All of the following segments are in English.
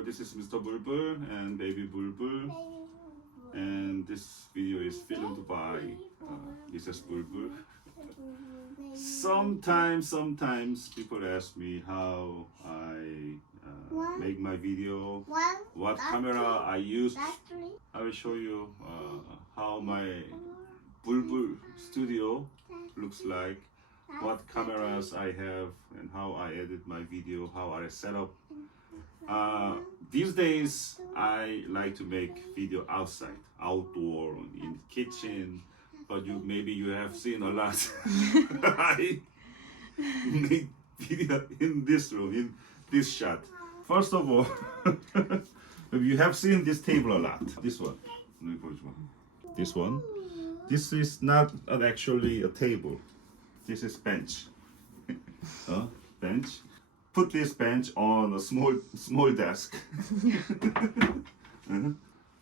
Hello, this is Mr. BulBul and baby BulBul, and this video is filmed by Mrs. BulBul. Sometimes people ask me how I make my video, what camera I use. I will show you how my BulBul studio looks like, what cameras I have, and how I edit my video, how I set up. These days I like to make video outside, outdoor, in the kitchen, but maybe you have seen a lot. I make video in this room, in this shot. First of all, you have seen this table a lot. This one. This one. This is not actually a table. This is bench. Bench. Put this bench on a small desk.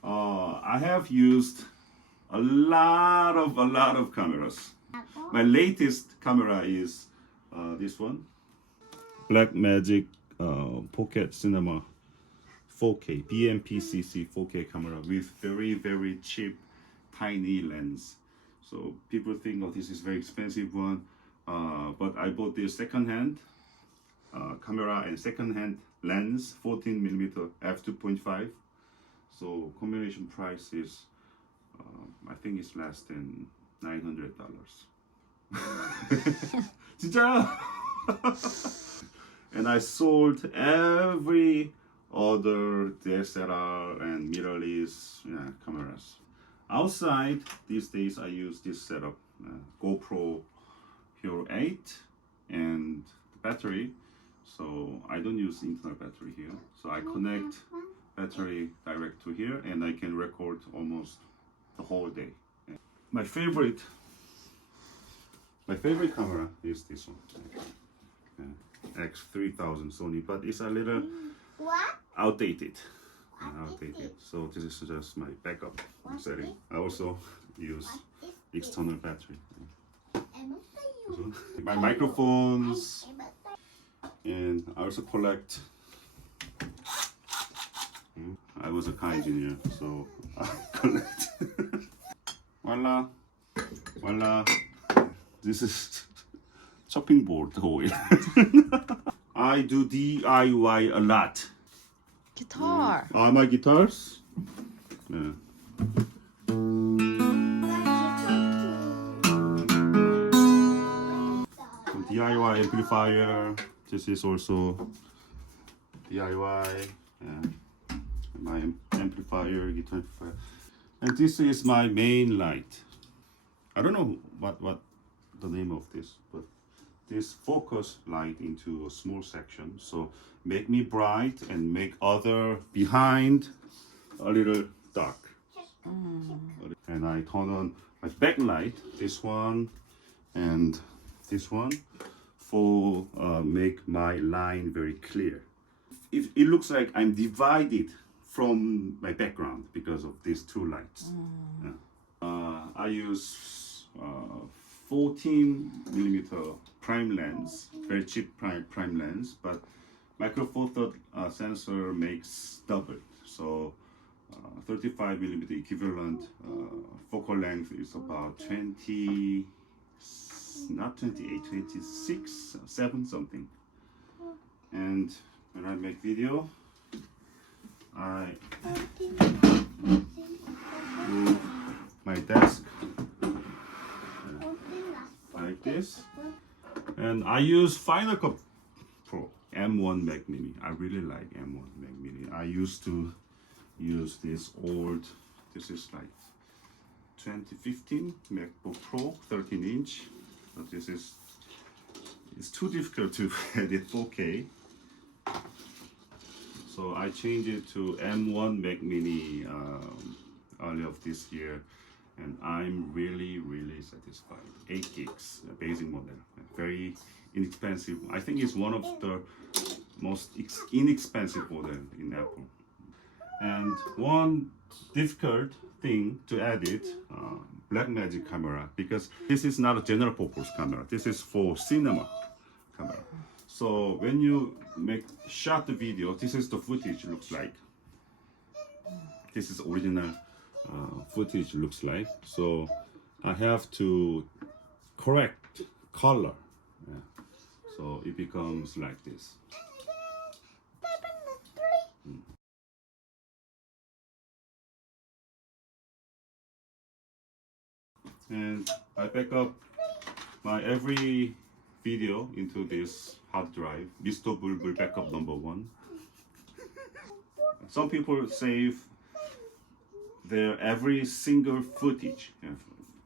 I have used a lot of cameras. My latest camera is this one, Blackmagic Pocket Cinema 4K BMPCC 4K camera with very cheap tiny lens. So people think, oh, this is very expensive one, but I bought this second-hand camera and second-hand lens, 14mm f2.5. So combination price is I think it's less than $900. 진짜요? And I sold every other DSLR and mirrorless cameras. Outside these days I use this setup, GoPro Hero 8 and the battery. So I don't use internal battery here. So I connect battery direct to here and I can record almost the whole day. My favorite camera is this one, X3000 Sony, but it's a little outdated. So this is just my backup setting. I also use external battery. My microphones, and I also collect. I was a car engineer, so I collect. Voila. This is chopping board oil. I do DIY a lot. Guitar. My guitars. Yeah. Some DIY amplifier. This is also DIY. Yeah. My amplifier, guitar amplifier. And this is my main light. I don't know what the name of this, but this focus light into a small section, so make me bright and make other behind a little dark. And I turn on my backlight, this one and this one, for make my line very clear. If it looks like I'm divided from my background because of these two lights. I use 14mm prime lens, very cheap prime lens, but micro four third sensor makes double, so 35mm equivalent focal length is about 20, not 28, 26, 7 something. And when I make video, I move my desk like this, and I use Final Cut Pro M1 Mac Mini. I really like M1 Mac Mini. I used to use this old, this is like 2015 MacBook Pro 13-inch, but it's too difficult to edit 4K. So I changed it to M1 Mac Mini early of this year, and I'm really satisfied. 8 gigs, basic model, very inexpensive. I think it's one of the most inexpensive model in Apple. And one difficult thing to edit, Blackmagic camera, because this is not a general purpose camera. This is for cinema camera. So when you shot the video, this is the footage looks like. This is original footage looks like. So I have to correct color. Yeah. So it becomes like this. And I back up my every video into this hard drive, Mr. BulBul backup number 1. Some people save their every single footage,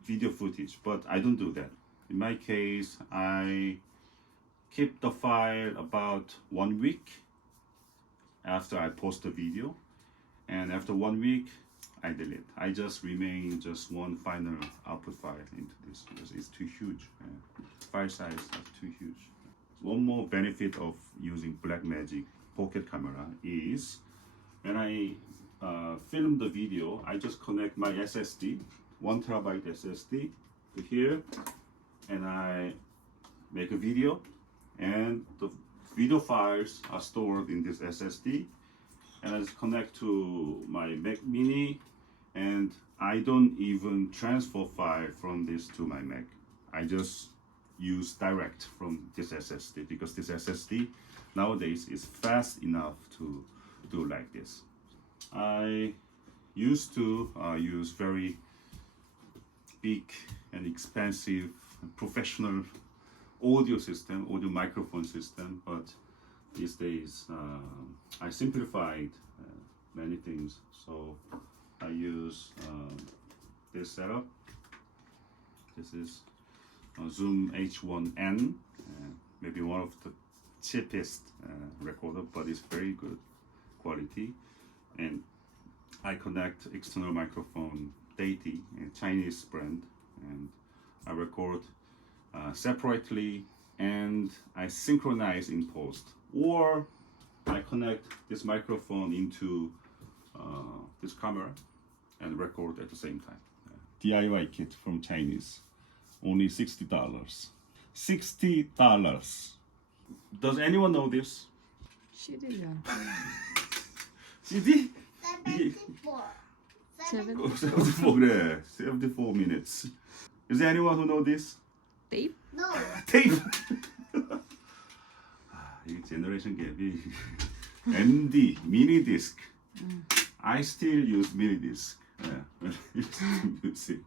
video footage, but I don't do that. In my case, I keep the file about 1 week after I post the video, and after 1 week I delete. I just remain just one final output file into this because it's too huge. File size is too huge. One more benefit of using Blackmagic pocket camera is when I film the video, I just connect my SSD, 1 terabyte SSD to here, and I make a video, and the video files are stored in this SSD, and I just connect to my Mac Mini, and I don't even transfer file from this to my Mac. I just use direct from this SSD because this SSD nowadays is fast enough to do like this. I used to use very big and expensive professional audio microphone system, but these days I simplified many things. So I use this setup. This is a Zoom H1N, maybe one of the cheapest recorder, but it's very good quality. And I connect external microphone Deity, a Chinese brand, and I record separately, and I synchronize in post, or I connect this microphone into this camera and record at the same time. DIY kit from Chinese, only $60. $60. Does anyone know this? CD야. CD? 74. 74 그래. 74 minutes. Is there anyone who know this? Tape? No. Tape. 이 제너레이션 갭이 MD mini disc. I still use mini disc. Yeah. Music.